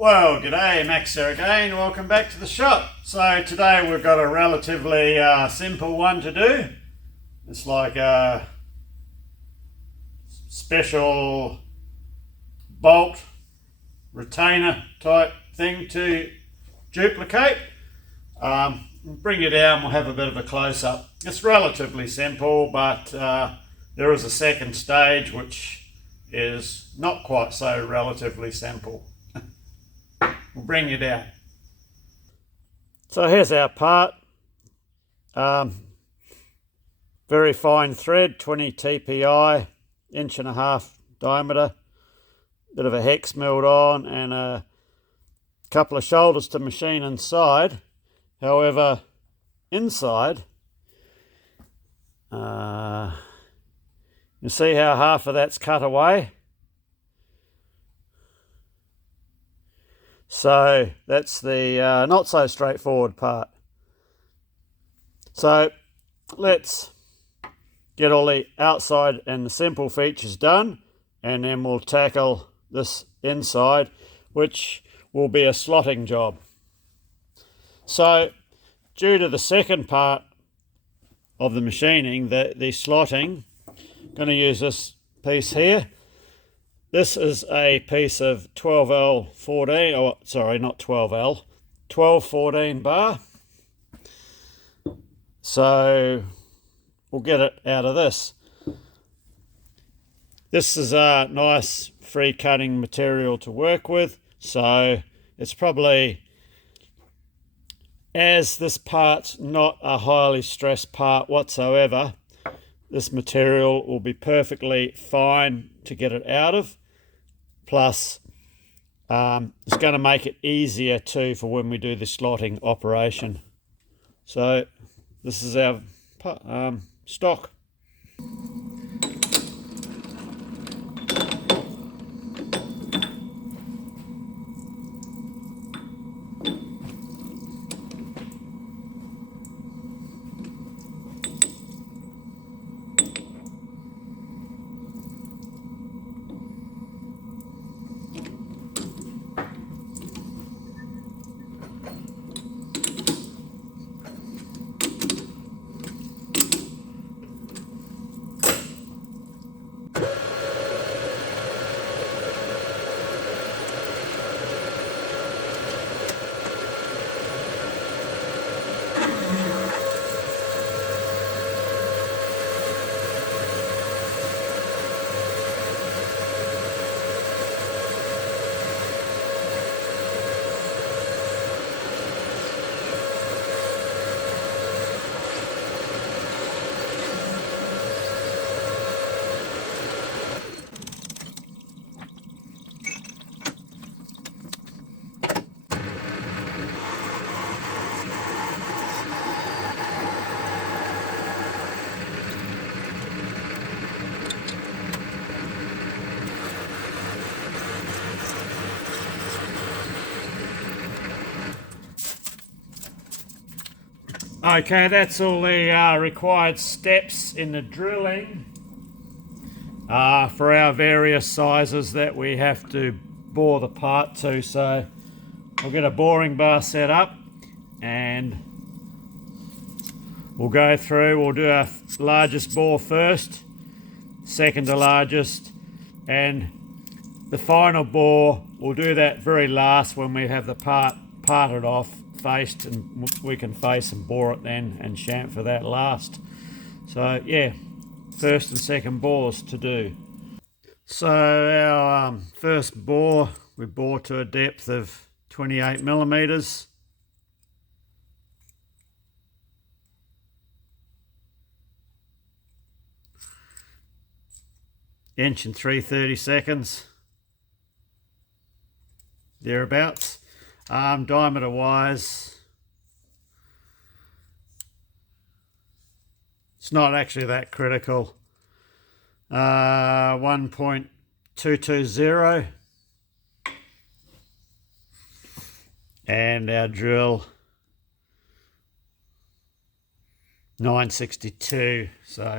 Well, g'day, Max here again. Welcome back to the shop. So today we've got a relatively simple one to do. It's like a special bolt retainer type thing to duplicate. Bring you down, we'll have a bit of a close-up. It's relatively simple, but there is a second stage which is not quite so relatively simple. We'll bring you down. So here's our part. Very fine thread, 20 TPI, 1.5" diameter. Bit of a hex milled on and a couple of shoulders to machine inside. However, inside, you see how half of that's cut away? So that's the not so straightforward part. So let's get all the outside and the simple features done, and then we'll tackle this inside, which will be a slotting job. So due to the second part of the machining, the slotting, I'm going to use this piece here. This is a piece of 12L14, or sorry, not 12L, 1214 bar. So we'll get it out of this. This is a nice free cutting material to work with, so it's probably, as this part's not a highly stressed part whatsoever, this material will be perfectly fine to get it out of. Plus, it's going to make it easier too for when we do the slotting operation. So this is our stock. Okay, that's all the required steps in the drilling for our various sizes that we have to bore the part to. So we'll get a boring bar set up and we'll go through, we'll do our largest bore first, second to largest, and the final bore, we'll do that very last when we have the part parted off, faced, and we can face and bore it then and chamfer that last. So yeah, first and second bores to do. So our first bore, we bore to a depth of 28 millimeters. Inch and 3/32, thereabouts. Diameter wise, it's not actually that critical. 1.220, and our drill 962. So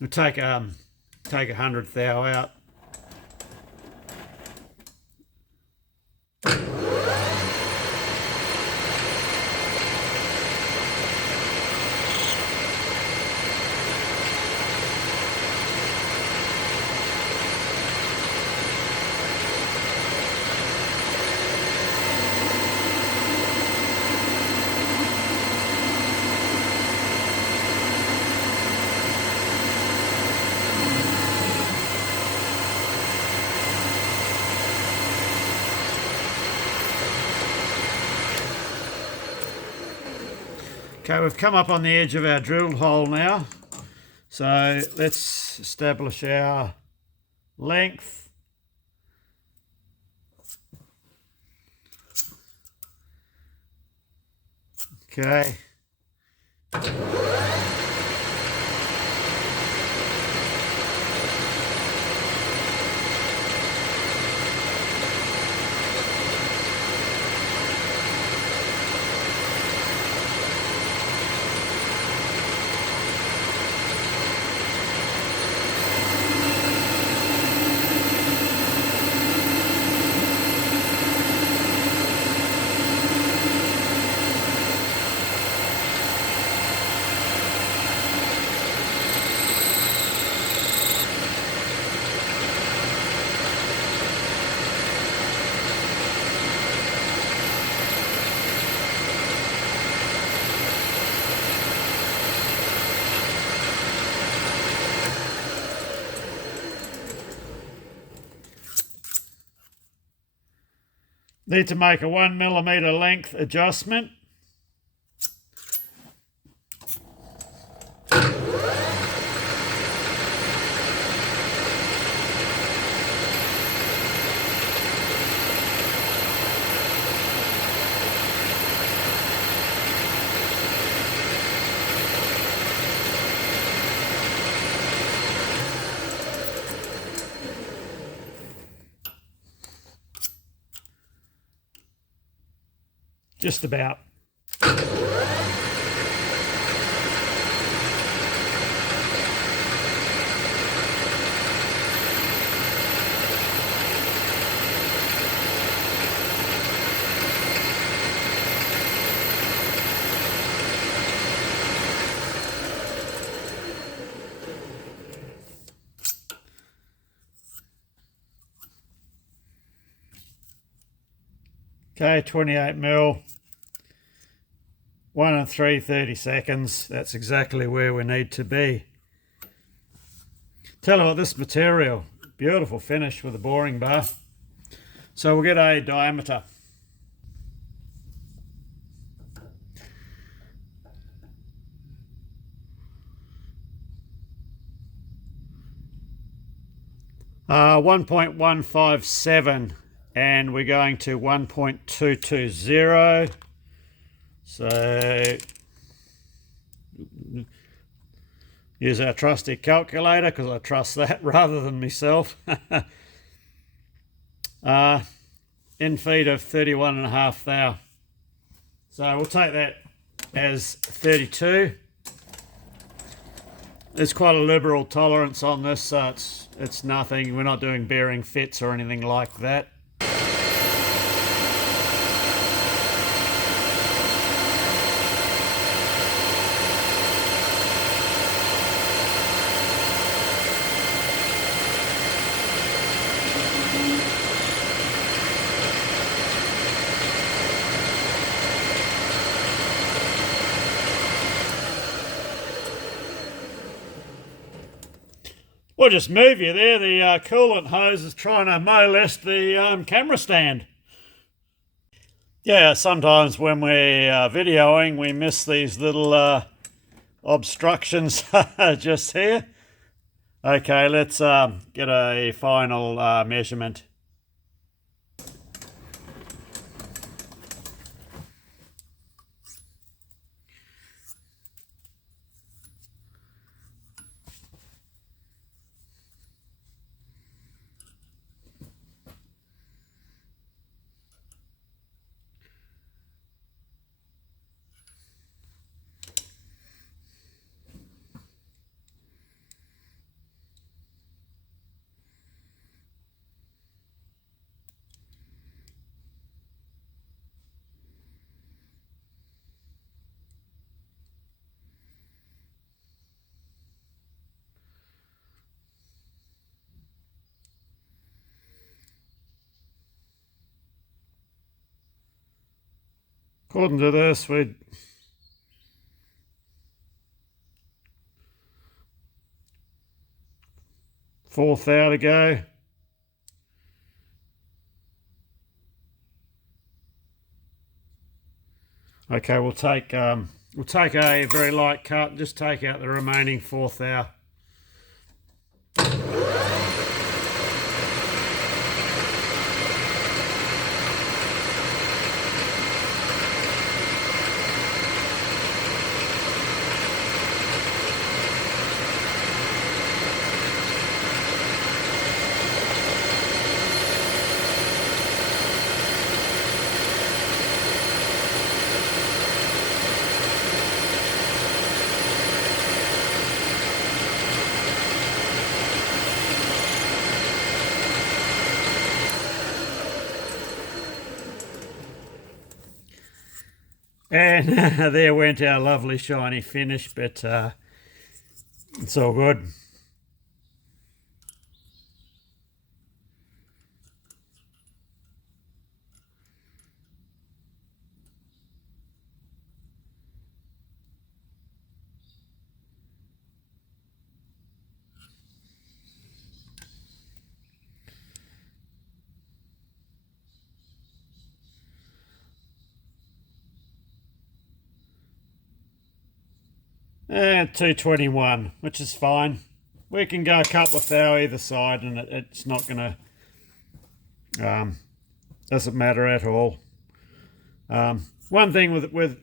we'll take 100th thou out. Okay, we've come up on the edge of our drilled hole now. So let's establish our length. Okay. Need to make a 1mm length adjustment. Just about. Okay, 28mm, 1 3/30 seconds. That's exactly where we need to be. Tell you what, this material, beautiful finish with the boring bar. So we'll get a diameter. Uh, 1.157, and we're going to 1.220. So use our trusty calculator because I trust that rather than myself. In feet of 31.5 thou. So we'll take that as 32. There's quite a liberal tolerance on this, so it's nothing. We're not doing bearing fits or anything like that. We'll just move you there. The coolant hose is trying to molest the camera stand. Yeah, sometimes when we're videoing, we miss these little obstructions just here. Okay, let's get a final measurement. According to this, we'd fourth thou to go. Okay, we'll take we'll take a very light cut and just take out the remaining 4th thou. And there went our lovely shiny finish, but it's all good. And 221, which is fine. We can go a couple of thou either side and it's not going to, doesn't matter at all. One thing with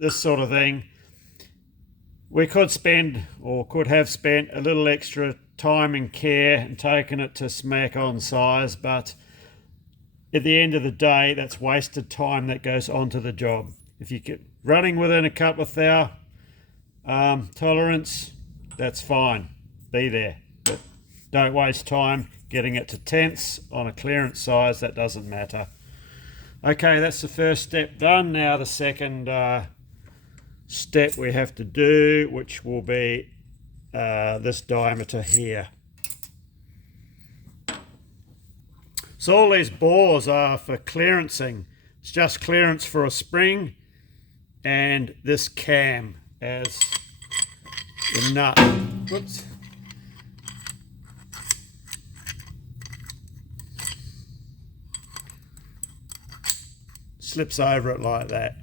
this sort of thing, we could spend or could have spent a little extra time and care and taken it to smack on size, but at the end of the day, that's wasted time that goes onto the job. If you get running within a couple of thou tolerance, that's fine, be there, but don't waste time getting it to tenths on a clearance size. That doesn't matter. Okay, that's the first step done. Now the second step we have to do, which will be this diameter here. So all these bores are for clearancing. It's just clearance for a spring and this cam as the nut. Whoops. Slips over it like that.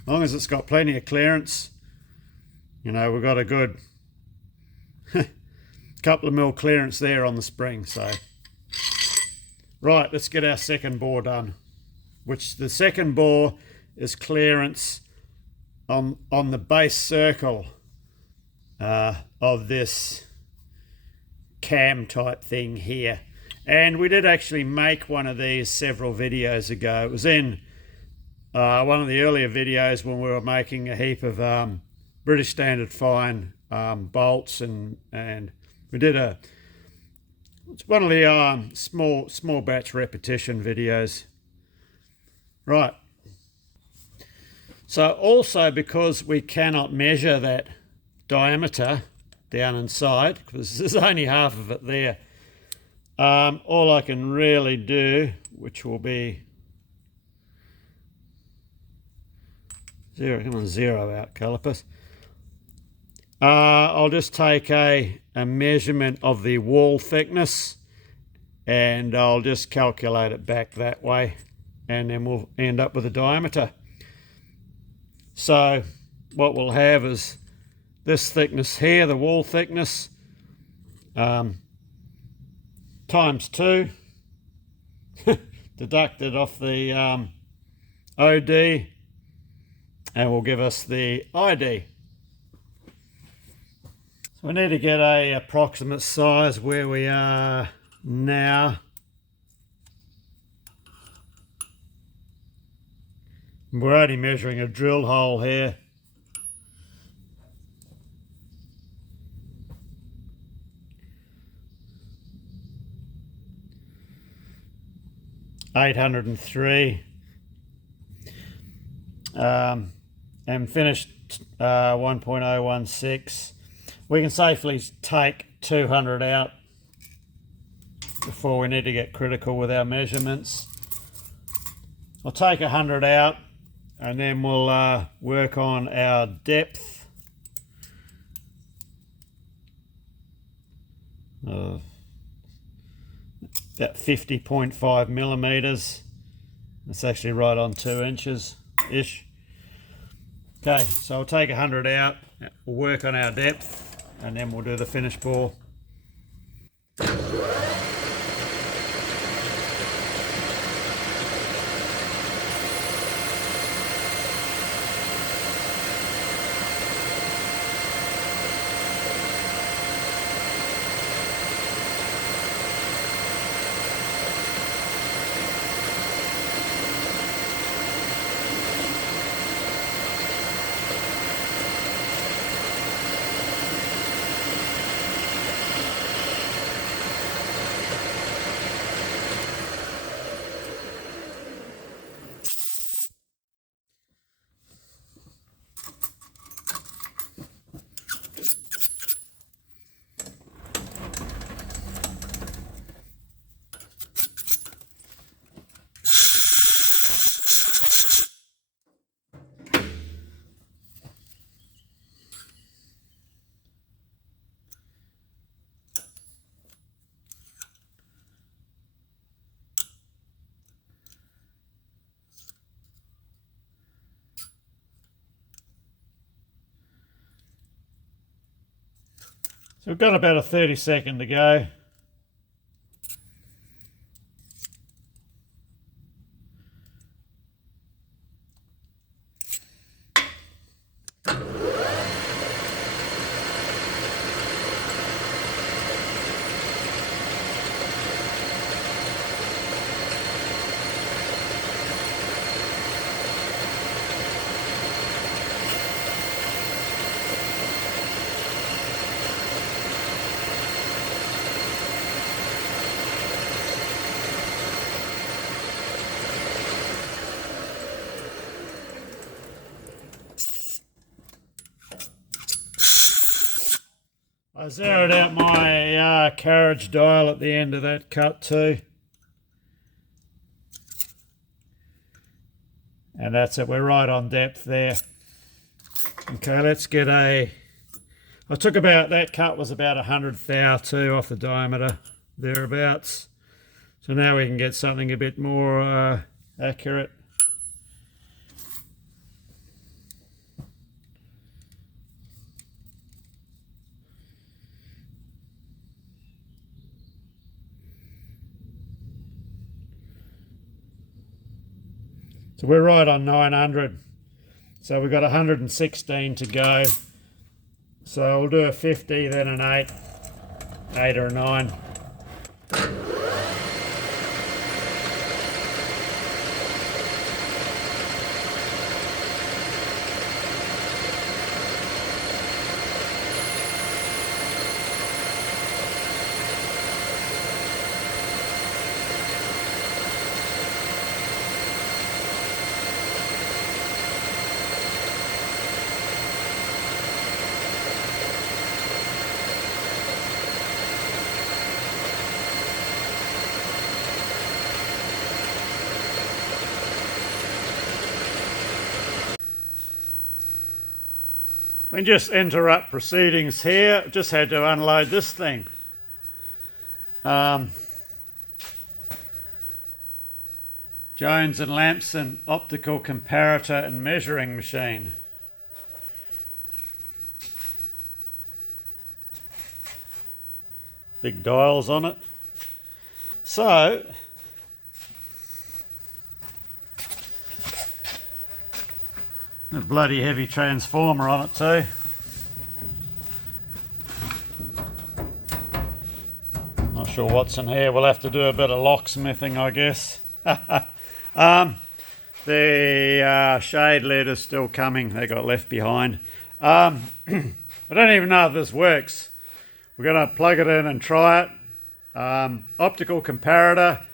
As long as it's got plenty of clearance, you know, we've got a good couple of mil clearance there on the spring. So right, let's get our second bore done, which the second bore is clearance on the base circle of this cam type thing here. And we did actually make one of these several videos ago. It was in one of the earlier videos when we were making a heap of British Standard Fine bolts, and we did it's one of the small batch repetition videos. Right. So also, because we cannot measure that diameter down inside, because there's only half of it there, all I can really do, which will be zero out calipers, I'll just take a measurement of the wall thickness and I'll just calculate it back that way, and then we'll end up with a diameter. So what we'll have is this thickness here, the wall thickness, times 2, deducted off the OD, and will give us the ID. So we need to get a approximate size where we are now. We're only measuring a drill hole here. $803, and finished 1.016. We can safely take 200 out before we need to get critical with our measurements. I'll take 100 out and then we'll work on our depth. About 50.5 millimeters. That's actually right on 2 inches ish. Okay, so I'll take 100 out, we'll work on our depth, and then we'll do the finish bore. So we've got about a 30-second to go. I zeroed out my carriage dial at the end of that cut too. And that's it, we're right on depth there. Okay, let's get I took about, that cut was about 100 thou too off the diameter, thereabouts. So now we can get something a bit more accurate. So we're right on 900. So we've got 116 to go. So we'll do a 50, then an 8 or a 9. We just interrupt proceedings here. Just had to unload this thing. Jones and Lamson optical comparator and measuring machine. Big dials on it. So a bloody heavy transformer on it too. Not sure what's in here. We'll have to do a bit of locksmithing, I guess. The shade lid is still coming. They got left behind. I don't even know if this works. We're going to plug it in and try it. Optical comparator.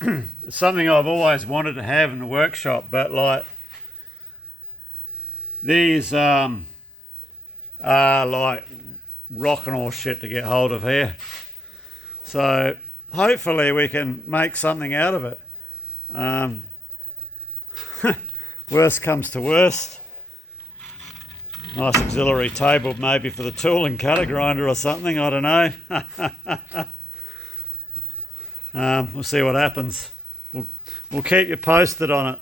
It's something I've always wanted to have in the workshop, but like these are like rock and all shit to get hold of here. So hopefully we can make something out of it. Worst comes to worst. Nice auxiliary table maybe for the tooling cutter grinder or something, I don't know. We'll see what happens. We'll keep you posted on it.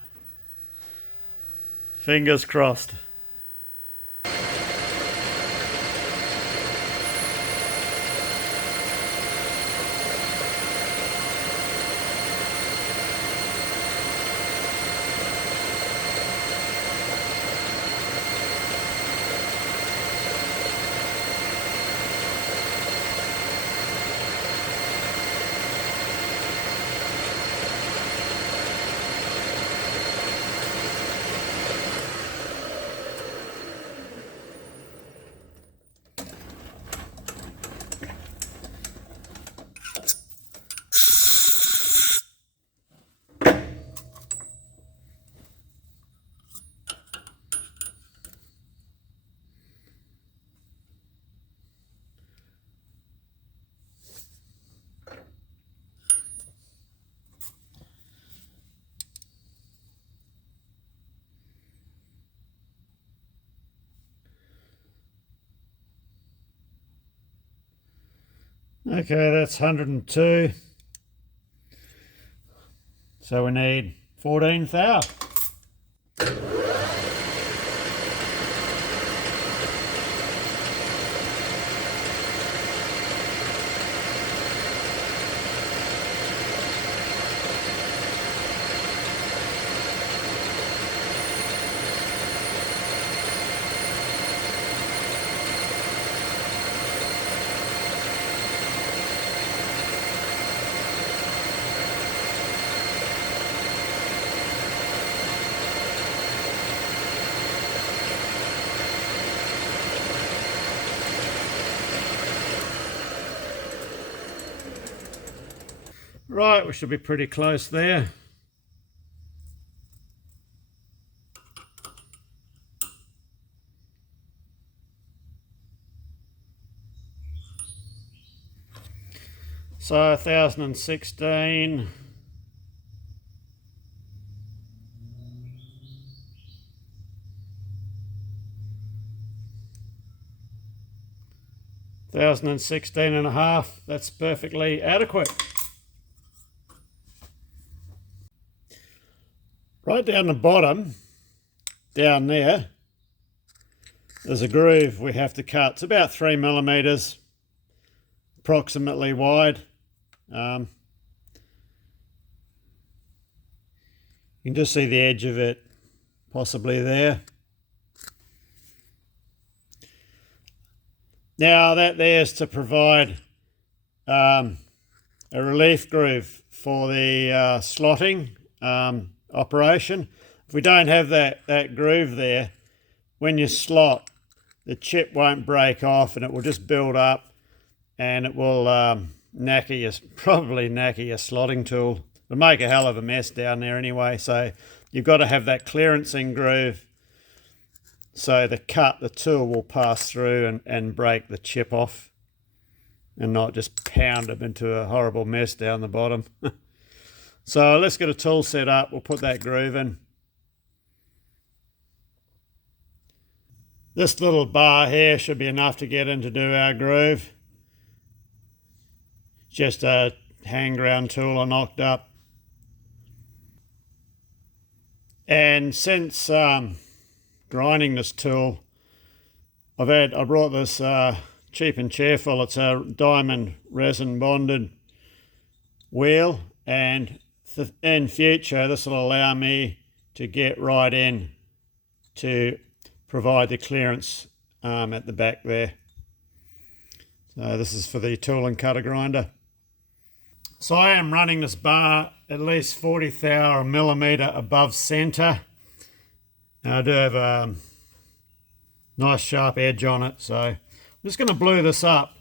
Fingers crossed. Okay, that's 102. So we need 14 thou. Right, we should be pretty close there. So 1016. $1,016.5, that's perfectly adequate. Right down the bottom, down there, there's a groove we have to cut. It's about 3 millimeters approximately wide. You can just see the edge of it possibly there. Now that there's to provide a relief groove for the slotting operation. If we don't have that groove there, when you slot, the chip won't break off and it will just build up, and it will probably knacker your slotting tool. It'll make a hell of a mess down there anyway, so you've got to have that clearancing groove so the tool will pass through and break the chip off and not just pound them into a horrible mess down the bottom. So let's get a tool set up. We'll put that groove in. This little bar here should be enough to get in to do our groove. Just a hand ground tool I knocked up. And since grinding this tool, I brought this Cheap and Cheerful. It's a diamond resin bonded wheel, and in future this will allow me to get right in to provide the clearance at the back there. So this is for the tool and cutter grinder. So I am running this bar at least 40 thou, a millimetre above centre. Now I do have a nice sharp edge on it, so I'm just going to blue this up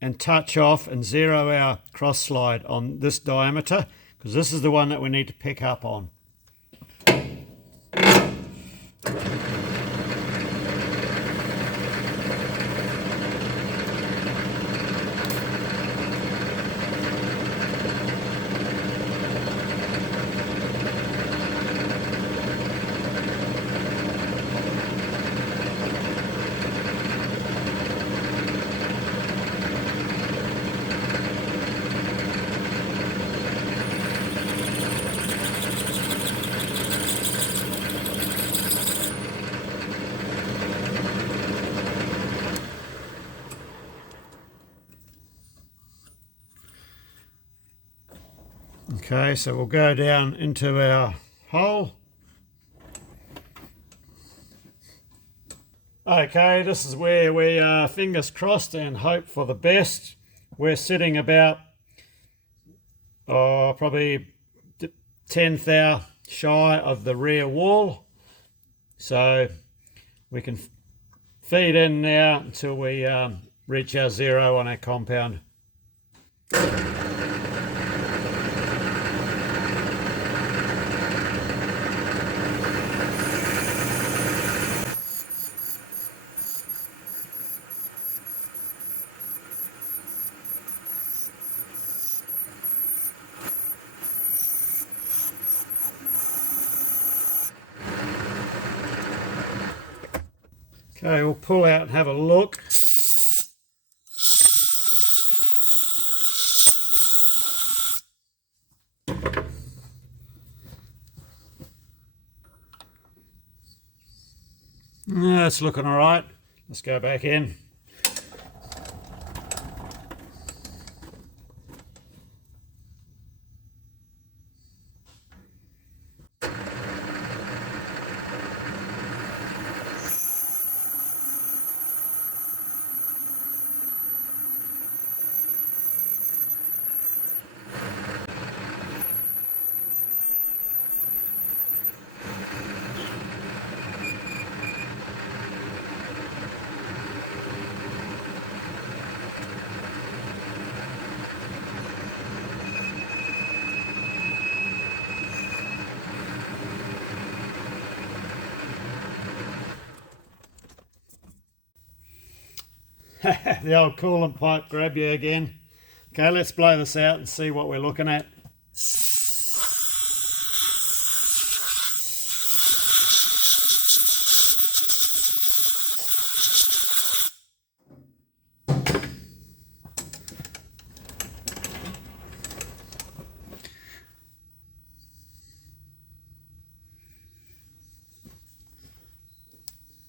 and touch off and zero our cross slide on this diameter, because this is the one that we need to pick up on. Okay, so we'll go down into our hole. Okay, this is where we are fingers crossed and hope for the best. We're sitting about probably 10 thou shy of the rear wall, so we can feed in now until we reach our zero on our compound. Okay, we'll pull out and have a look. It's looking all right. Let's go back in. The old coolant pipe grab you again. Okay, let's blow this out and see what we're looking at.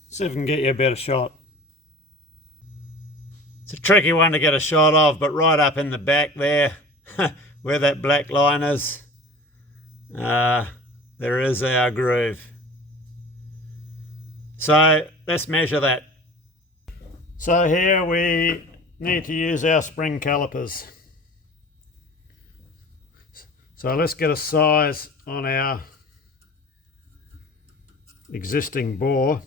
See if we can get you a better shot. It's a tricky one to get a shot of, but right up in the back there, where that black line is, there is our groove. So let's measure that. So here we need to use our spring calipers. So let's get a size on our existing bore.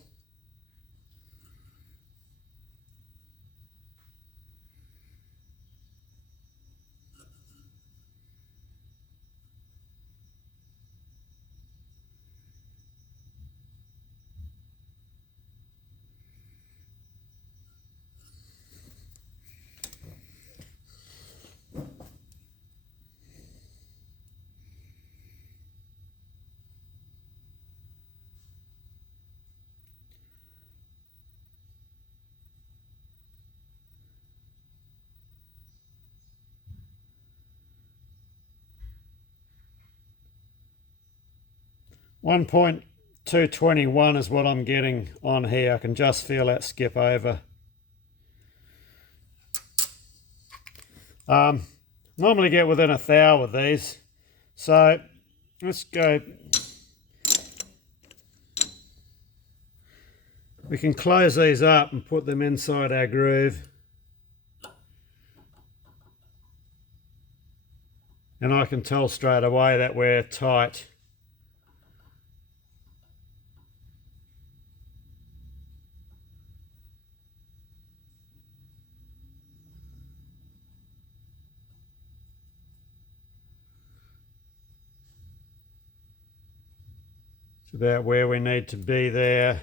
.221 is what I'm getting on here. I can just feel that skip over. Normally get within a thou with these. So let's go. We can close these up and put them inside our groove. And I can tell straight away that we're tight. It's about where we need to be there.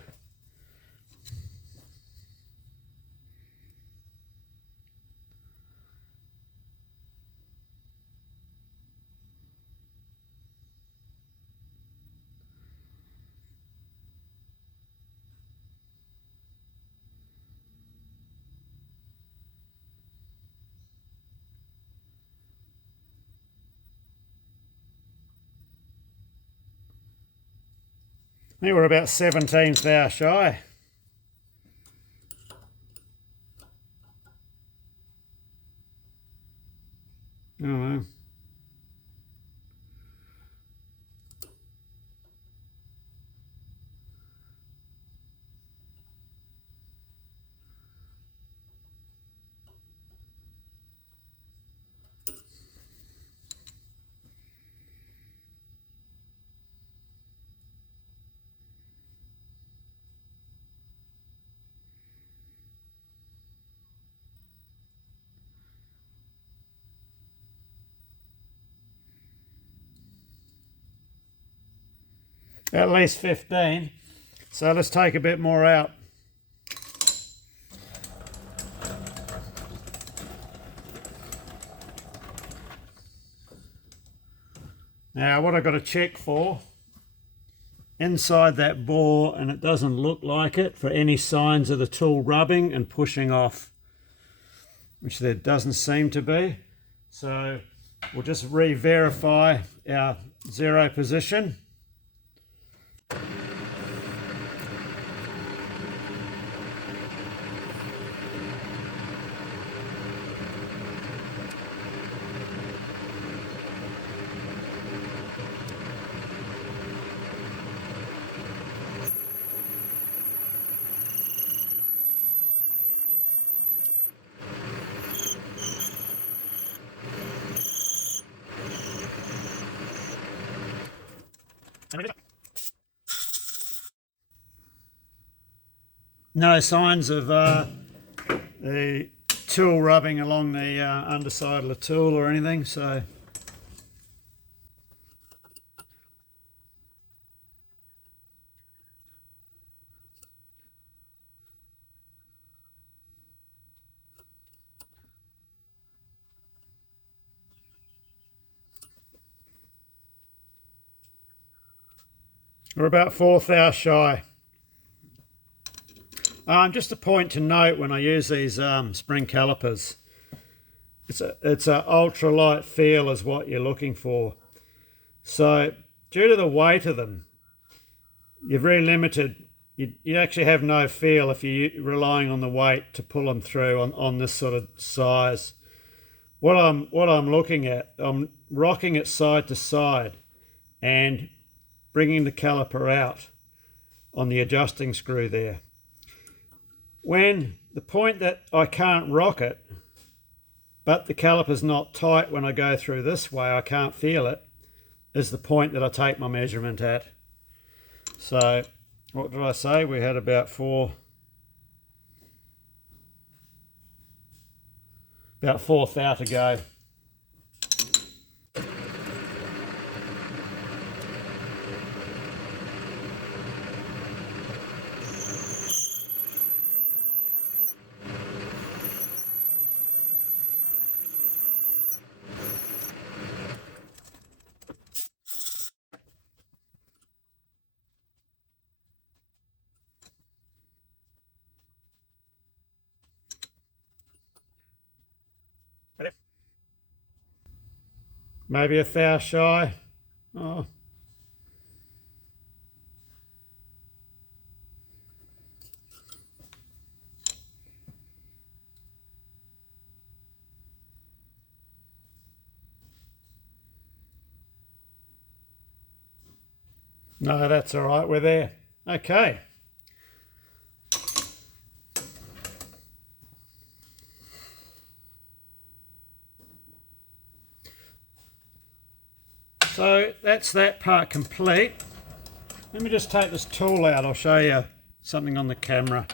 I think we're about 17th hour shy. I don't know. At least 15. So let's take a bit more out. Now what I've got to check for, inside that bore, and it doesn't look like it, for any signs of the tool rubbing and pushing off, which there doesn't seem to be. So we'll just re-verify our zero position. No signs of the tool rubbing along the underside of the tool or anything, so we're about 1/4 shy. Just a point to note when I use these spring calipers, it's a ultralight feel is what you're looking for. So due to the weight of them, you're very limited. You actually have no feel if you're relying on the weight to pull them through on this sort of size. What I'm looking at, I'm rocking it side to side and bringing the caliper out on the adjusting screw there. When the point that I can't rock it, but the caliper's not tight when I go through this way, I can't feel it, is the point that I take my measurement at. So what did I say? We had about 4,000 to go. Maybe 1,000 shy. Oh. No, that's all right. We're there. Okay. So that's that part complete. Let me just take this tool out. I'll show you something on the camera.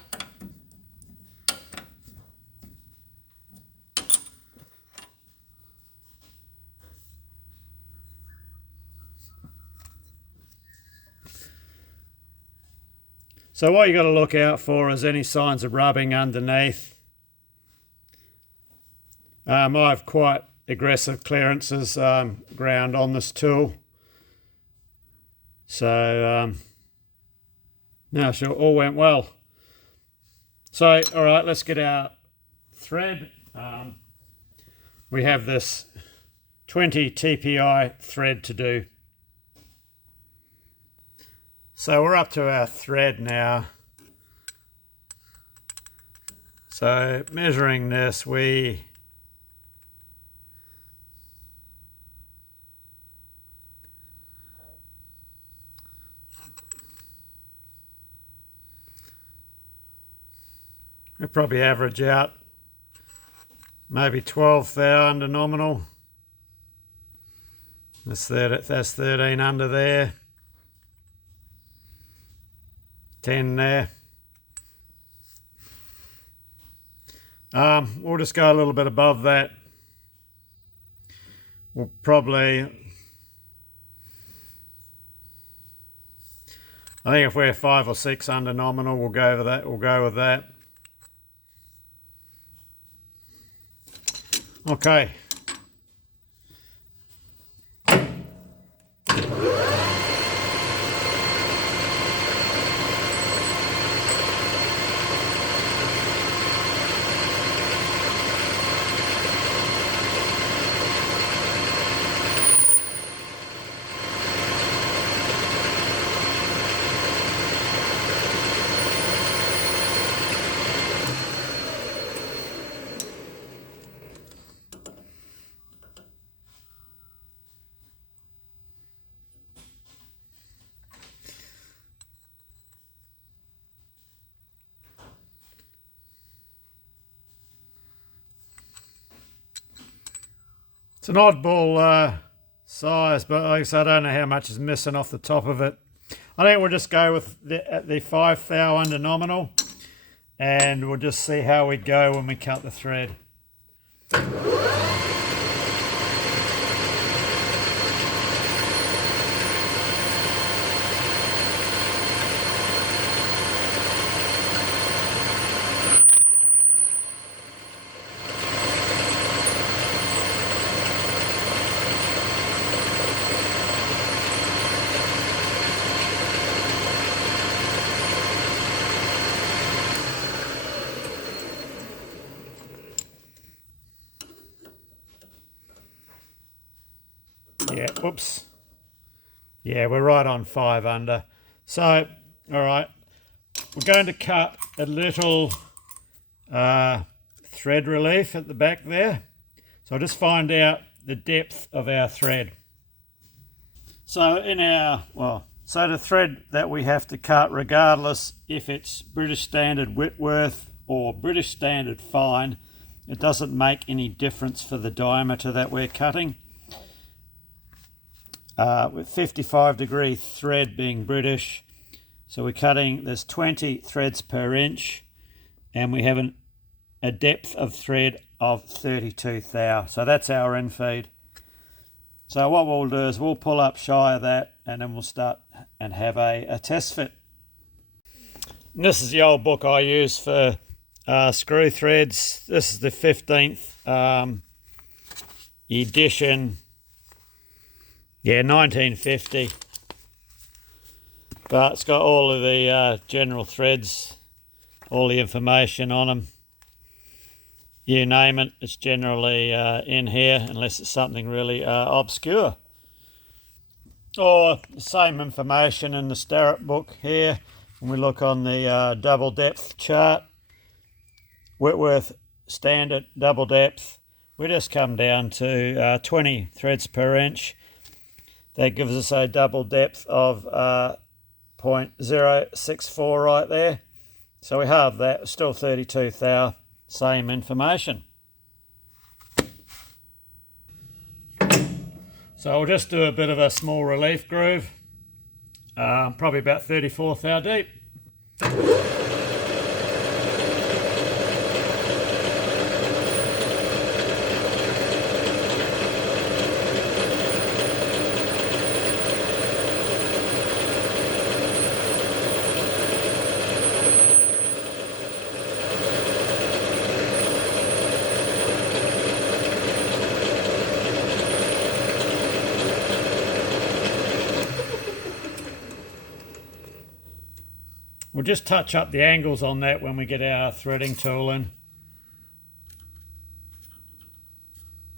So what you got to look out for is any signs of rubbing underneath. I have quite aggressive clearances ground on this tool. So no, sure, all went well. So all right, let's get our thread. We have this 20 TPI thread to do. So we're up to our thread now. So measuring this, we're probably average out maybe 12 thou under nominal. That's 13 under there. 10 there. We'll just go a little bit above that. We'll probably, I think if we're 5 or 6 under nominal, we'll go with that. We'll go with that. Okay. It's an oddball size, but like I said, I don't know how much is missing off the top of it. I think we'll just go with the 5 thou under nominal, and we'll just see how we go when we cut the thread. Yeah, oops. Yeah, we're right on 5 under. So, all right, we're going to cut a little thread relief at the back there. So I'll just find out the depth of our thread. So the thread that we have to cut, regardless if it's British Standard Whitworth or British Standard Fine, it doesn't make any difference for the diameter that we're cutting. With 55-degree thread being British, so we're cutting, there's 20 threads per inch, and we have a depth of thread of 32 thou. So that's our in feed. So what we'll do is we'll pull up shy of that, and then we'll start and have a test fit. And this is the old book I use for screw threads. This is the 15th edition. Yeah, 1950. But it's got all of the general threads, all the information on them. You name it, it's generally in here, unless it's something really obscure. Or the same information in the Starrett book here. When we look on the double depth chart, Whitworth standard double depth, we just come down to 20 threads per inch. That gives us a double depth of 0.064 right there. So we have that, still 32 thou, same information. So I'll just do a bit of a small relief groove, probably about 34 thou deep. We'll just touch up the angles on that when we get our threading tool in.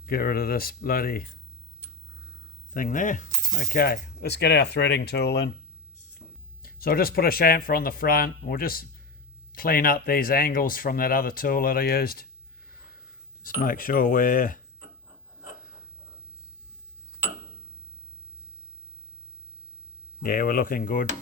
Get rid of this bloody thing there. Okay, let's get our threading tool in. So I'll just put a chamfer on the front. We'll just clean up these angles from that other tool that I used. Just make sure we're looking good.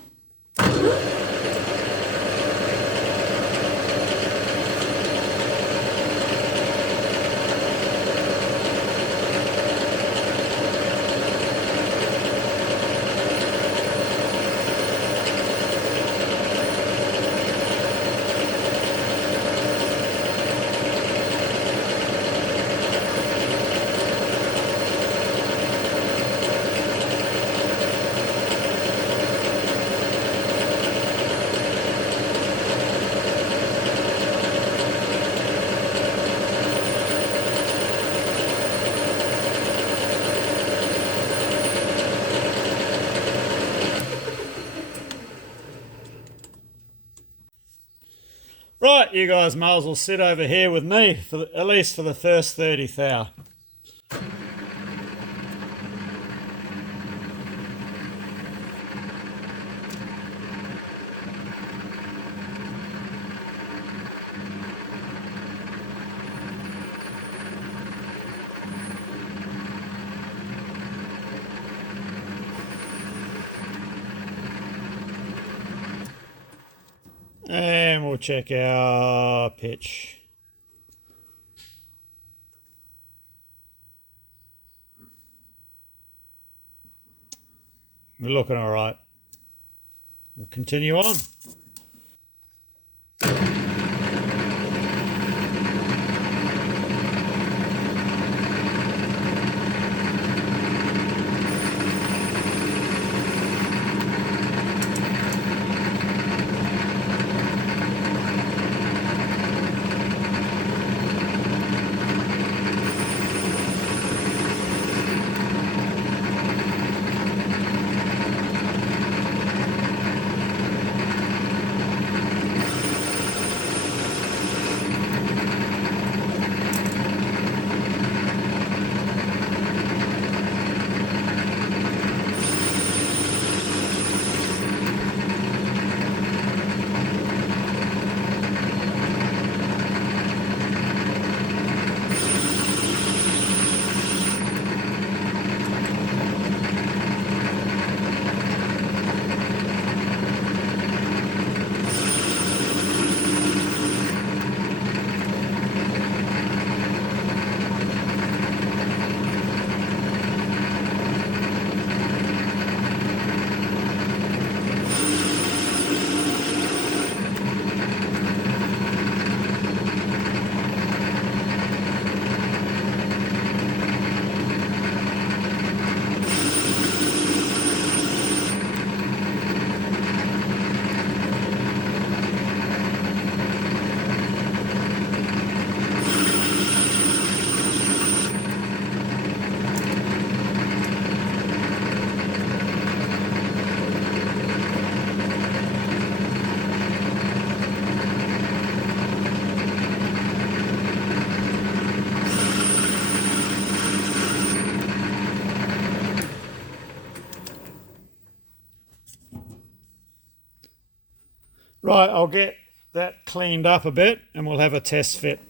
Right, you guys may as well sit over here with me, at least for the first 30 thou. And we'll check our pitch. We're looking all right. We'll continue on. Right, I'll get that cleaned up a bit and we'll have a test fit.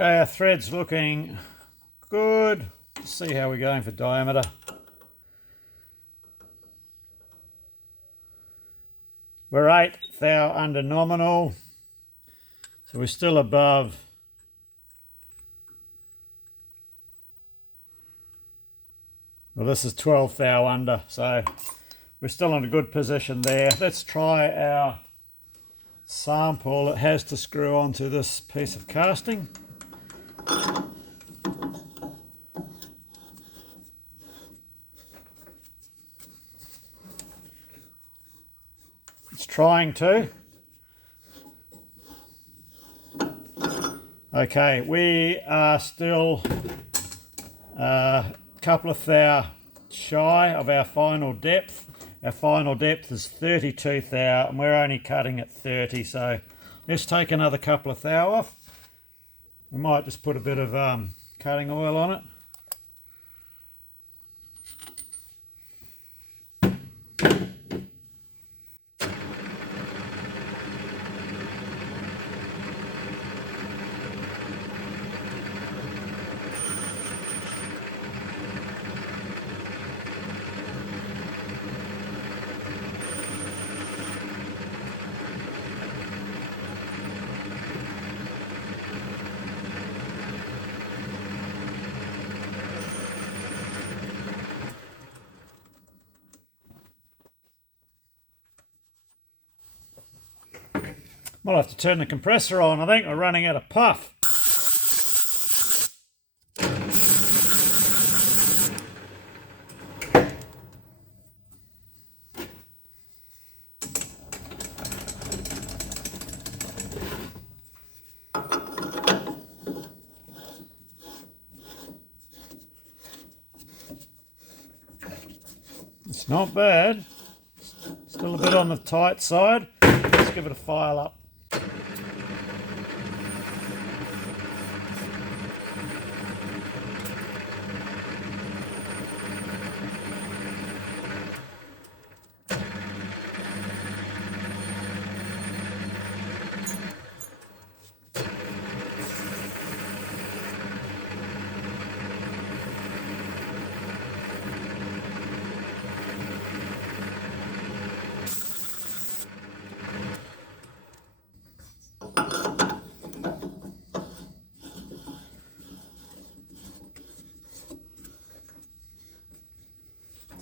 Okay, our thread's looking good. Let's see how we're going for diameter. We're 8 thou under nominal, so we're still above. Well, this is 12 thou under, so we're still in a good position there. Let's try our sample. It has to screw onto this piece of casting. It's trying to. Okay, we are still a couple of thou shy of our final depth. Our final depth is 32 thou and we're only cutting at 30, so let's take another couple of thou off. We might just put a bit of cutting oil on it. Might have to turn the compressor on. I think we're running out of puff. It's not bad. Still a bit on the tight side. Let's give it a file up.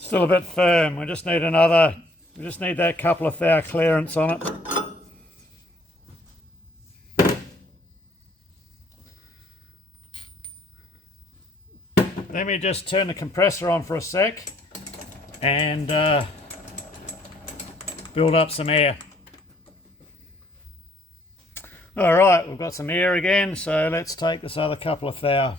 Still a bit firm. We just need that couple of thou clearance on it. Let me just turn the compressor on for a sec and build up some air. Alright, we've got some air again, so let's take this other couple of thou.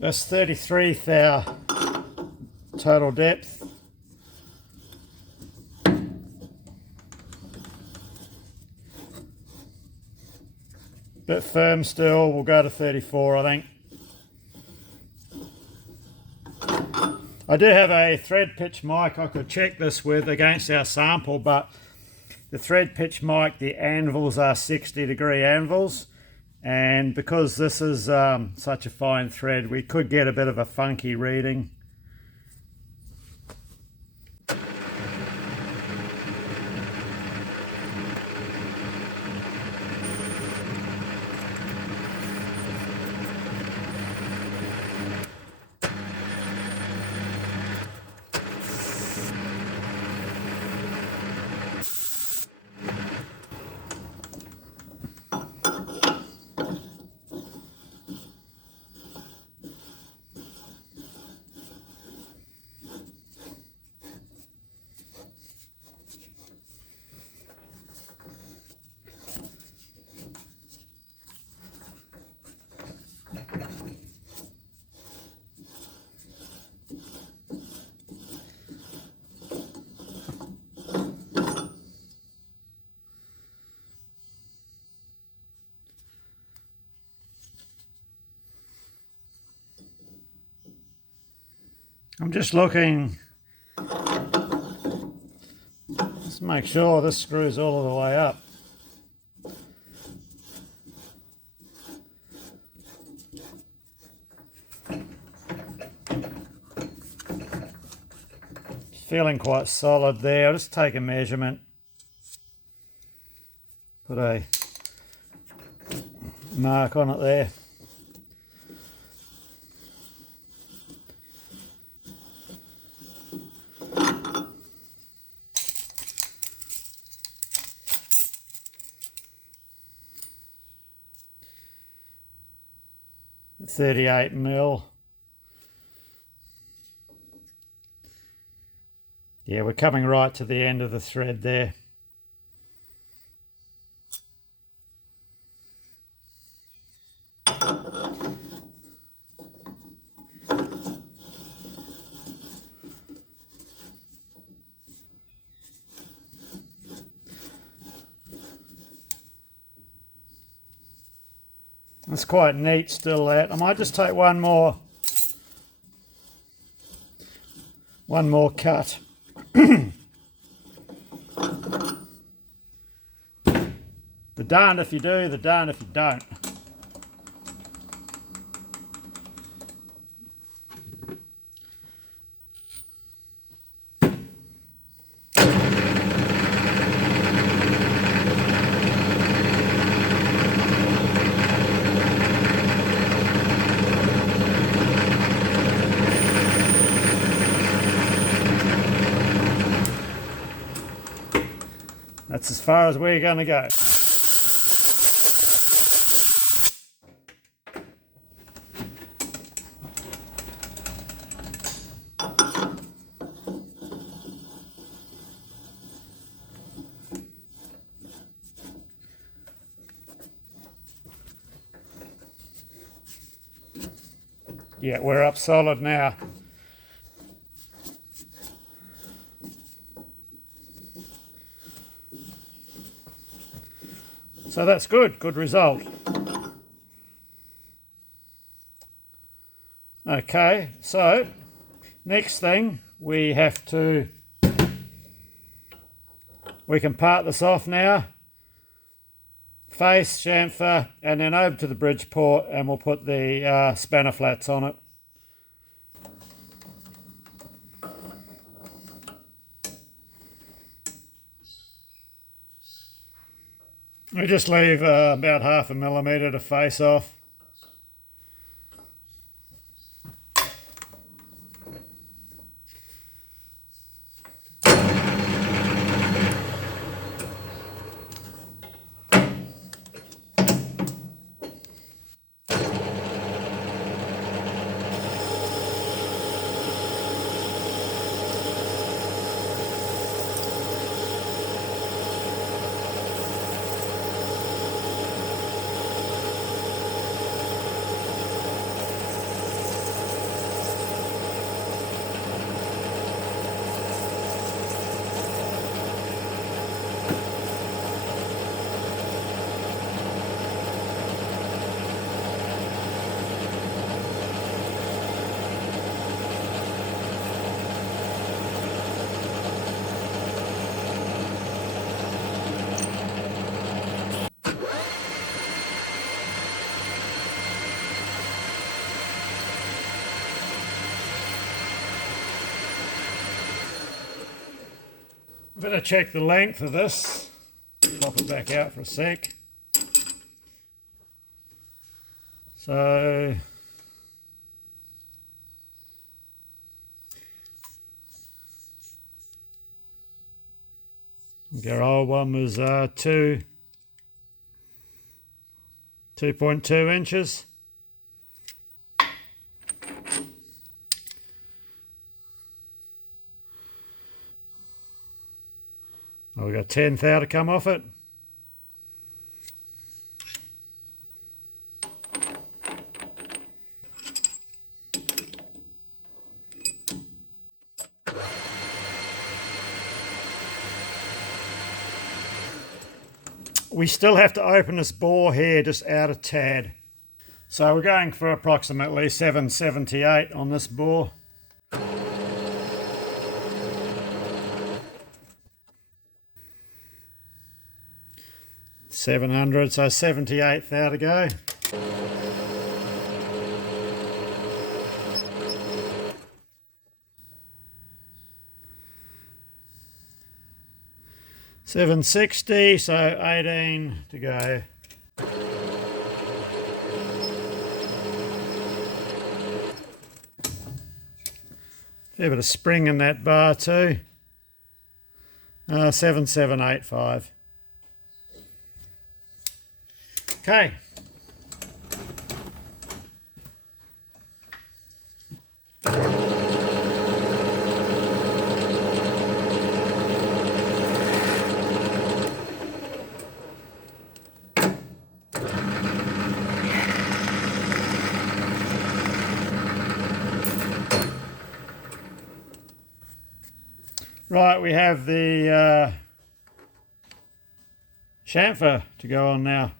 That's 33 thou total depth. Bit firm still, we'll go to 34 I think. I do have a thread pitch mic I could check this with against our sample, but the thread pitch mic, the anvils are 60-degree anvils, and because this is such a fine thread, we could get a bit of a funky reading. I'm just looking, let's make sure this screws all of the way up. Feeling quite solid there. I'll just take a measurement, put a mark on it there. .38mm. Yeah, we're coming right to the end of the thread there. That's quite neat still, that. I might just take one more cut. The darned if you do, the darned if you don't. That's as far as we're going to go. Yeah, we're up solid now. So that's good result. Okay, so next thing we can part this off now. Face, chamfer, and then over to the Bridgeport, and we'll put the spanner flats on it. We just leave about 0.5 millimetre to face off. Better check the length of this. Pop it back out for a sec. So our old one was 2.2 inches. Oh, we've got 10 thou to come off it. We still have to open this bore here just out a tad. So we're going for approximately 778 on this bore. 700, so 78 thou to go. $760, so 18 to go. Fair bit of spring in that bar too. 7785. Okay. Right, we have the chamfer to go on now.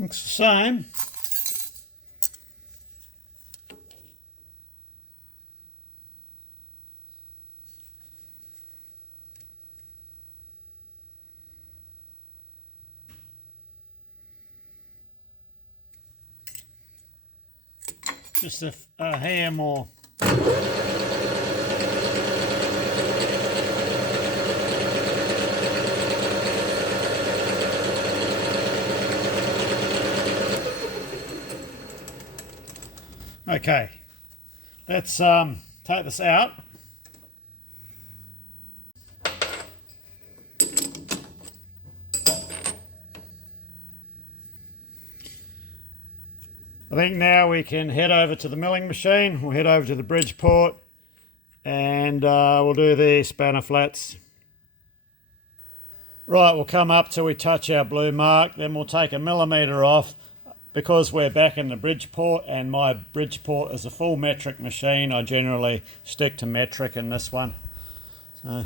Looks the same. Just a hair more. Okay, let's take this out. think now we can head over to the milling machine. We'll head over to the Bridgeport and we'll do the spanner flats. Right, we'll come up till we touch our blue mark, then we'll take a millimetre off. Because we're back in the Bridgeport and my Bridgeport is a full metric machine, I generally stick to metric in this one. So.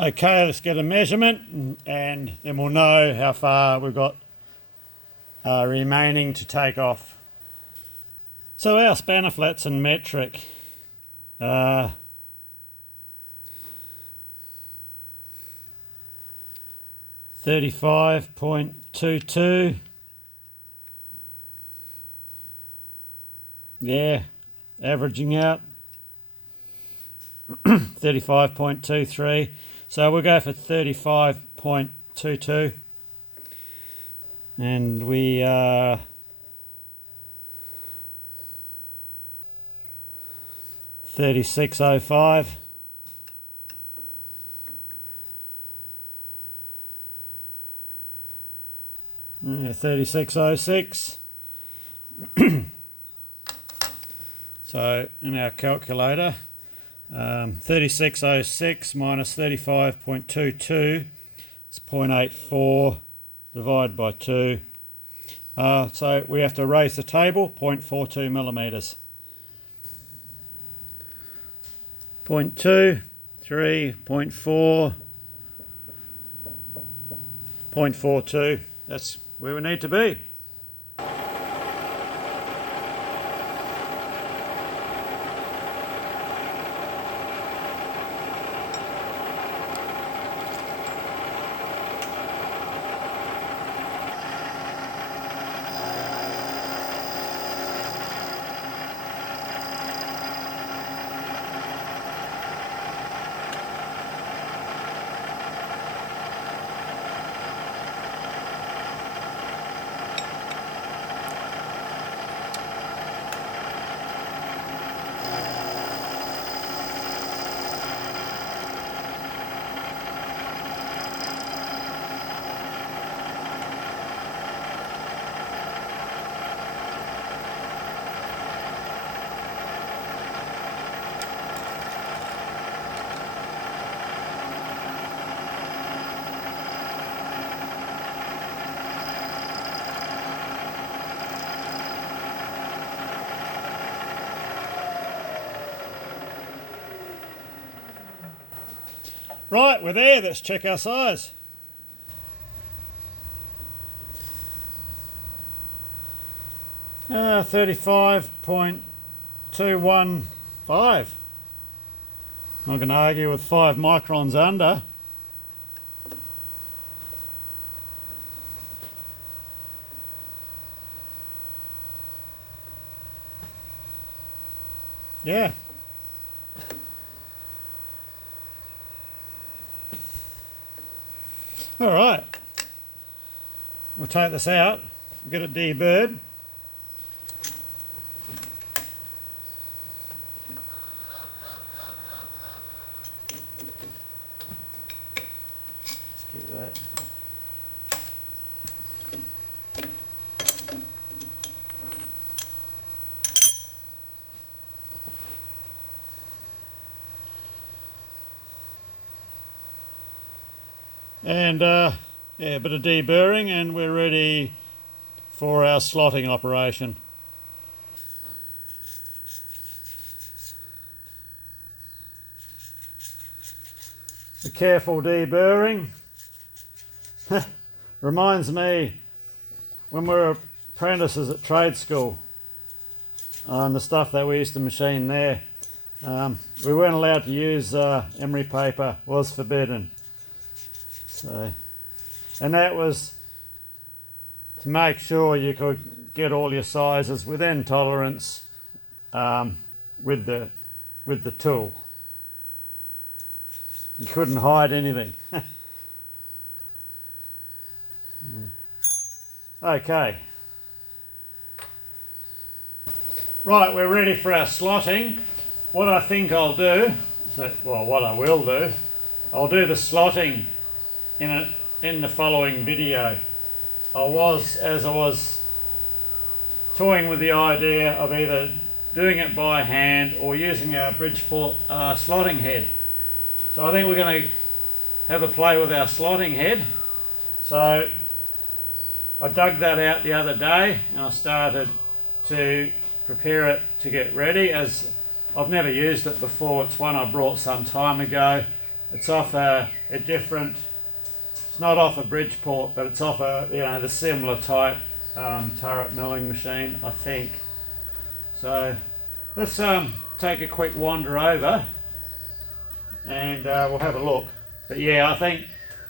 Okay, let's get a measurement and then we'll know how far we've got remaining to take off. So our spanner flats in metric, 35.22. Yeah, averaging out 35.23. So we'll go for 35.22 and we 36.05. Yeah, 36.06. So in our calculator, 36.06 minus 35.22 is 0.84 divided by 2. So we have to raise the table 0.42 millimetres. 0.2, 3, 0.4, 0.42. That's where we need to be. Right, we're there. Let's check our size. Uh, 35.215. I'm not going to argue with 5 microns under. Yeah. All right. We'll take this out, get it deburred. Let's keep that. And yeah, a bit of deburring and we're ready for our slotting operation. The careful deburring reminds me when we were apprentices at trade school and the stuff that we used to machine there. We weren't allowed to use emery paper, was forbidden. So, and that was to make sure you could get all your sizes within tolerance with the tool. You couldn't hide anything. Okay. Right, we're ready for our slotting. What I think I'll do, well, what I will do, I'll do the slotting in the following video. As I was toying with the idea of either doing it by hand or using our Bridgeport slotting head. So I think we're going to have a play with our slotting head. So I dug that out the other day and I started to prepare it to get ready, as I've never used it before. It's one I brought some time ago. It's off a different, it's not off a Bridgeport, but it's off a, the similar type turret milling machine, I think. So let's take a quick wander over and we'll have a look. But yeah, I think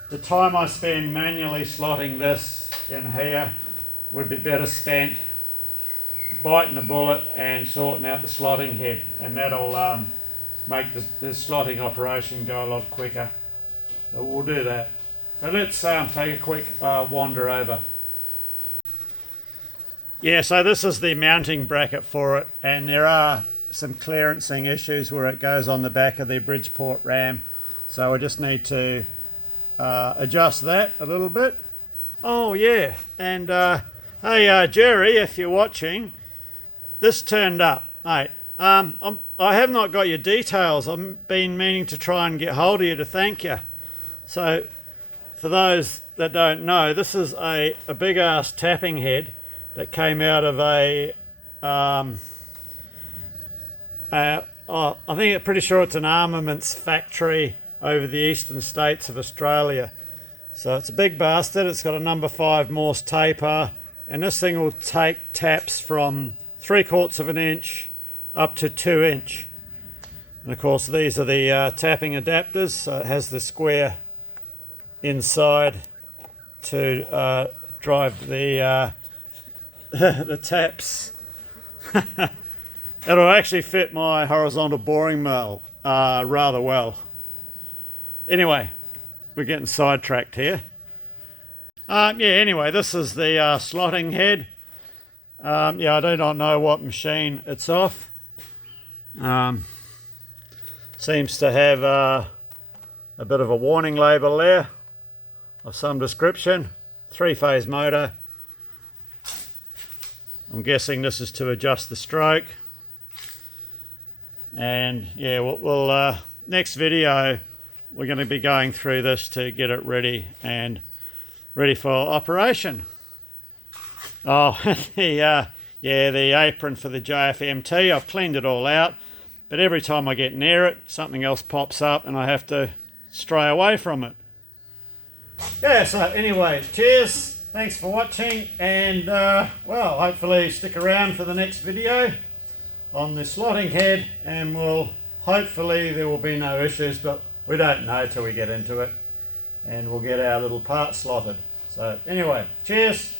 the time I spend manually slotting this in here would be better spent biting the bullet and sorting out the slotting head, and that'll make the slotting operation go a lot quicker. So we'll do that. So let's take a quick wander over. Yeah, so this is the mounting bracket for it, and there are some clearancing issues where it goes on the back of the Bridgeport RAM. So I just need to adjust that a little bit. Oh yeah, and hey Jerry, if you're watching, this turned up, mate. I have not got your details. I've been meaning to try and get hold of you to thank you. So for those that don't know, this is a big ass tapping head that came out of a I think I'm pretty sure it's an armaments factory over the eastern states of Australia. So it's a big bastard. It's got a number 5 Morse taper, and this thing will take taps from 3/4 of an inch up to 2 inch. And of course these are the tapping adapters. So it has the square inside to drive the the taps. It'll actually fit my horizontal boring mill rather well. Anyway, we're getting sidetracked here. Anyway, this is the slotting head. I do not know what machine it's off. Seems to have a bit of a warning label there of some description. 3-phase motor. I'm guessing this is to adjust the stroke. And yeah, we'll next video we're going to be going through this to get it ready and ready for operation. Oh, the apron for the JFMT, I've cleaned it all out, but every time I get near it, something else pops up and I have to stray away from it. Yeah, so anyway, cheers, thanks for watching, and well, hopefully stick around for the next video on the slotting head, and hopefully there will be no issues, but we don't know till we get into it, and we'll get our little part slotted. So anyway, cheers.